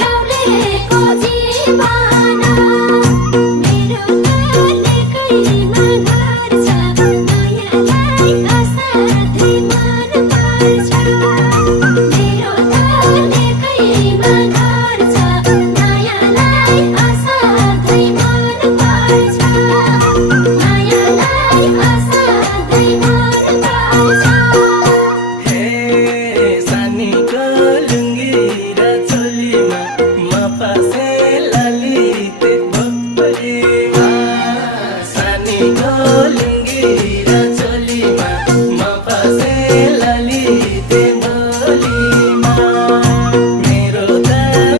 गाउँलेको जीवन मेरो नलेकैमा घर छ नयाँलाई असाध्यै मन पर्छ मेरो नलेकैमा घर छ नयाँलाई असाध्यै मन पर्छ नयाँलाई असाध्यै मन पर्छ हे सानीको लुङ्गी र चोलीमा म फसे